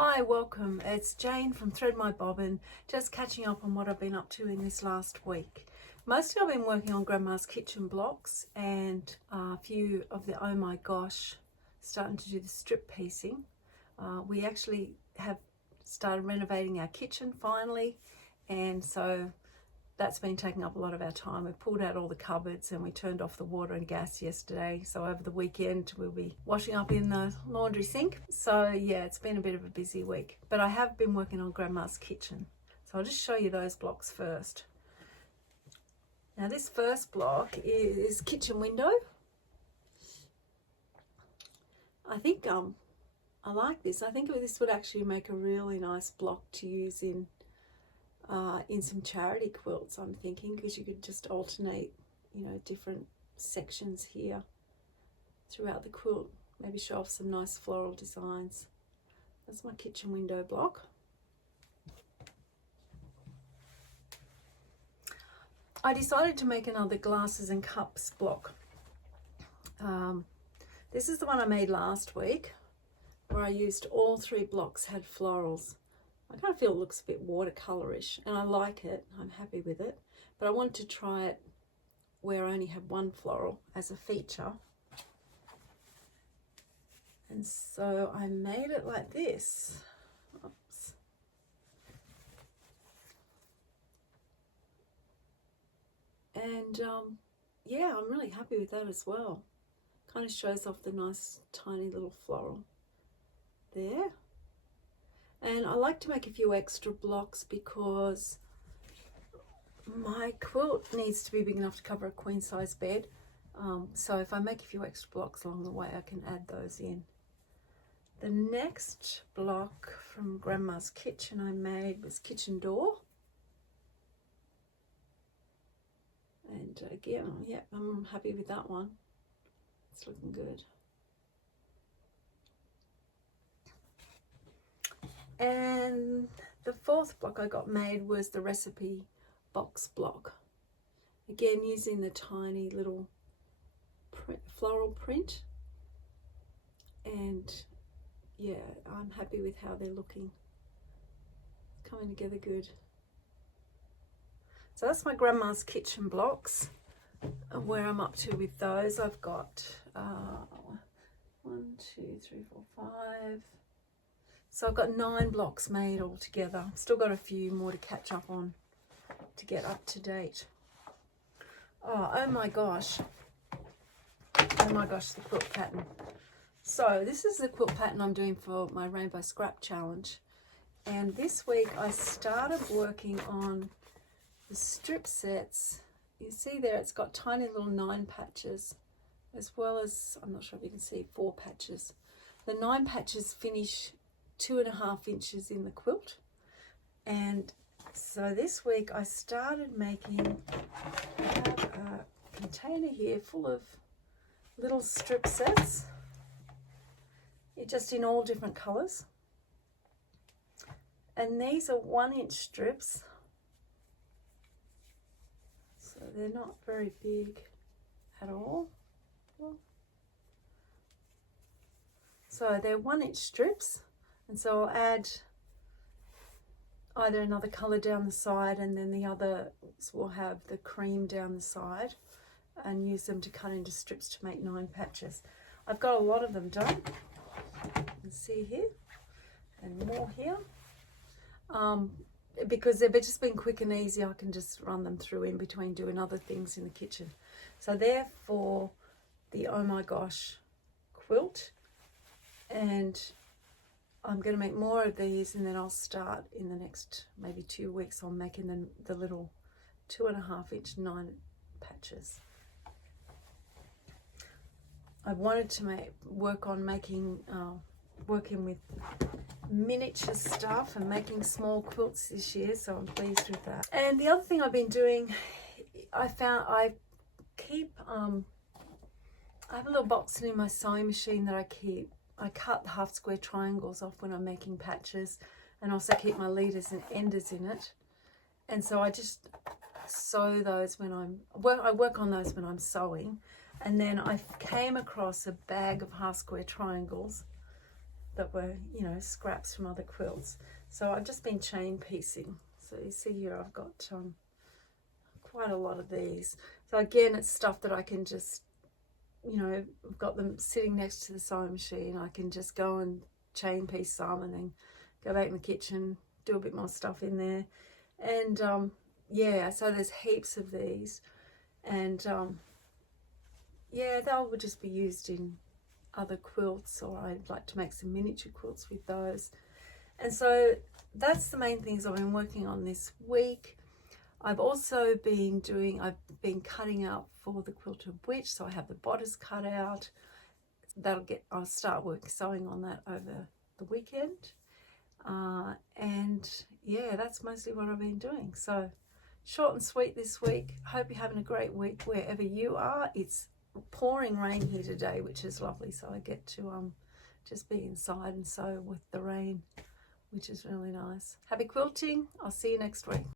Hi, welcome. It's Jane from Thread My Bobbin, just catching up on what I've been up to in this last week. Mostly I've been working on Grandma's kitchen blocks and a few of the oh my gosh, starting to do the strip piecing. We actually have started renovating our kitchen finally, and so that's been taking up a lot of our time. We pulled out all the cupboards and we turned off the water and gas yesterday. So over the weekend we'll be washing up in the laundry sink. So yeah, it's been a bit of a busy week, but I have been working on Grandma's kitchen. So I'll just show you those blocks first. Now this first block is kitchen window. I think I like this. I think this would actually make a really nice block to use in some charity quilts, I'm thinking, because you could just alternate, different sections here throughout the quilt. Maybe show off some nice floral designs. That's my kitchen window block. I decided to make another glasses and cups block. This is the one I made last week, where I used all three blocks had florals. I kind of feel it looks a bit watercolorish, and I like it. I'm happy with it, but I wanted to try it where I only have one floral as a feature. And so I made it like this. Oops. And yeah, I'm really happy with that as well. Kind of shows off the nice tiny little floral there. And I like to make a few extra blocks because my quilt needs to be big enough to cover a queen size bed. So if I make a few extra blocks along the way, I can add those in. The next block from Grandma's kitchen I made was kitchen door. And again, yeah, I'm happy with that one. It's looking good. And the fourth block I got made was the recipe box block. Again, using the tiny little floral print. And yeah, I'm happy with how they're looking. It's coming together good. So that's my Grandma's kitchen blocks, and where I'm up to with those. I've got 1, 2, 3, 4, 5. So I've got 9 blocks made all together. I've still got a few more to catch up on to get up to date. Oh my gosh. Oh my gosh, the quilt pattern. So this is the quilt pattern I'm doing for my Rainbow Scrap Challenge. And this week I started working on the strip sets. You see there, it's got tiny little 9 patches, as well as, I'm not sure if you can see, 4 patches. The 9 patches finish 2.5 inches in the quilt. And so this week I started making, I have a container here full of little strip sets, just in all different colors. And these are 1-inch strips, so they're not very big at all. So they're 1-inch strips. And so I'll add either another colour down the side, and then the others will have the cream down the side, and use them to cut into strips to make 9 patches. I've got a lot of them done. You can see here, and more here. Because they've just been quick and easy, I can just run them through in between doing other things in the kitchen. So they're for the oh my gosh quilt, and I'm going to make more of these, and then I'll start in the next maybe 2 weeks on making the little 2.5-inch 9 patches. I wanted to work on making, working with miniature stuff and making small quilts this year, so I'm pleased with that. And the other thing I've been doing, I have a little box in my sewing machine that I keep. I cut the half square triangles off when I'm making patches, and also keep my leaders and enders in it. And so I just sew those I work on those when I'm sewing. And then I came across a bag of half square triangles that were, you know, scraps from other quilts. So I've just been chain piecing. So you see here I've got quite a lot of these. So again, it's stuff that I can just, you know, I've got them sitting next to the sewing machine. I can just go and chain piece some and then go back in the kitchen, do a bit more stuff in there. And yeah, so there's heaps of these. And yeah, they'll just be used in other quilts, or I'd like to make some miniature quilts with those. And so that's the main things I've been working on this week. I've also been cutting out for the Quilted Witch, so I have the bodice cut out. I'll start sewing on that over the weekend. And yeah, that's mostly what I've been doing. So short and sweet this week. Hope you're having a great week wherever you are. It's pouring rain here today, which is lovely, so I get to just be inside and sew with the rain, which is really nice. Happy quilting. I'll see you next week.